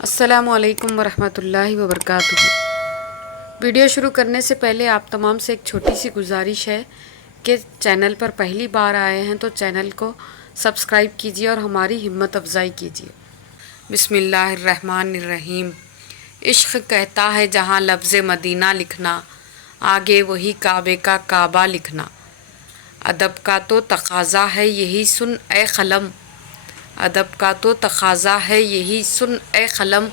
السلام علیکم ورحمۃ اللہ وبرکاتہ۔ ویڈیو شروع کرنے سے پہلے آپ تمام سے ایک چھوٹی سی گزارش ہے کہ چینل پر پہلی بار آئے ہیں تو چینل کو سبسکرائب کیجیے اور ہماری ہمت افزائی کیجیے۔ بسم اللہ الرحمن الرحیم۔ عشق کہتا ہے جہاں لفظ مدینہ لکھنا، آگے وہی کعبے کا کعبہ لکھنا۔ ادب کا تو تقاضا ہے یہی سن اے قلم، ادب کا تو تقاضا ہے یہی سن اے قلم،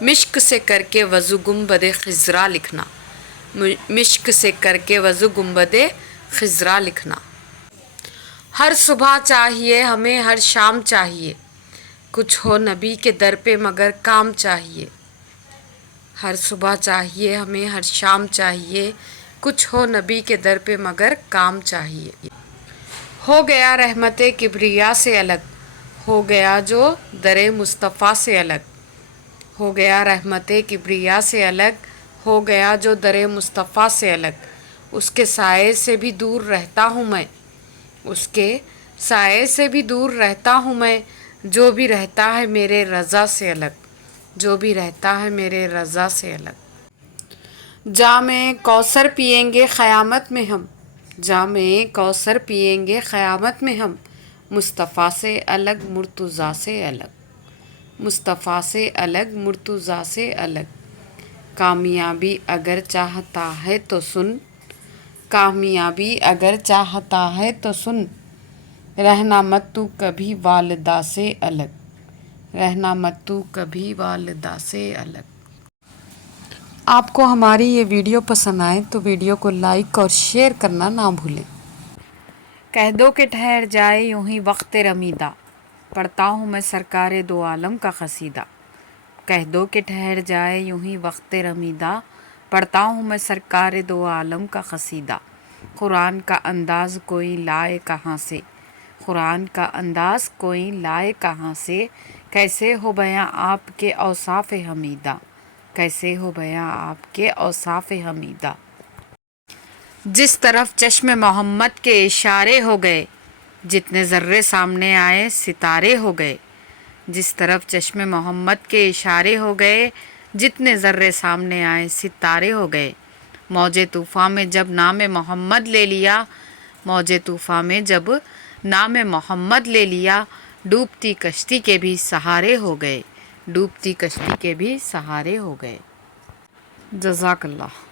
مشک سے کر کے وضو گنبد خضرا لکھنا، مشک سے کر کے وضو گنبد خضرا لکھنا۔ ہر صبح چاہیے ہمیں ہر شام چاہیے، کچھ ہو نبی کے در پہ مگر کام چاہیے۔ ہر صبح چاہیے ہمیں ہر شام چاہیے، کچھ ہو نبی کے در پہ مگر کام چاہیے۔ ہو گیا رحمت کبریا سے الگ، ہو گیا جو در مصطفیٰ سے الگ۔ ہو گیا رحمت کبریا سے الگ، ہو گیا جو در مصطفیٰ سے الگ۔ اس کے سائے سے بھی دور رہتا ہوں میں، اس کے سائے سے بھی دور رہتا ہوں میں، جو بھی رہتا ہے میرے رضا سے الگ، جو بھی رہتا ہے میرے رضا سے الگ۔ جام کوثر پئیں گے قیامت میں ہم، جام کوثر پئیں گے قیامت میں ہم، مصطفیٰ سے الگ مرتضیٰ سے الگ، مصطفیٰ سے الگ مرتضیٰ سے الگ۔ کامیابی اگر چاہتا ہے تو سن، کامیابی اگر چاہتا ہے تو سن، رہنا مت تو کبھی والدہ سے الگ، رہنا مت تو کبھی والدہ سے الگ۔ آپ کو ہماری یہ ویڈیو پسند آئے تو ویڈیو کو لائک اور شیئر کرنا نہ بھولیں۔ کہہ دو کہ ٹھہر جائے یوں ہی وقت رمیدہ، پڑھتا ہوں میں سرکار دو عالم کا قصیدہ۔ کہہ دو کہ ٹھہر جائے یوں ہی وقت رمیدہ، پڑھتا ہوں میں سرکار دو عالم کا قصیدہ۔ قرآن کا انداز کوئی لائے کہاں سے، قرآن کا انداز کوئی لائے کہاں سے، کیسے ہو بیاں آپ کے اوصاف حمیدہ، کیسے ہو بیاں آپ کے اوصاف حمیدہ۔ جس طرف چشم محمد کے اشارے ہو گئے، جتنے ذرے سامنے آئے ستارے ہو گئے۔ جس طرف چشم محمد کے اشارے ہو گئے، جتنے ذرے سامنے آئے ستارے ہو گئے۔ موج طوفاں میں جب نام محمد لے لیا، موج طوفاں میں جب نام محمد لے لیا، ڈوبتی کشتی کے بھی سہارے ہو گئے، ڈوبتی کشتی کے بھی سہارے ہو گئے۔ جزاک اللہ۔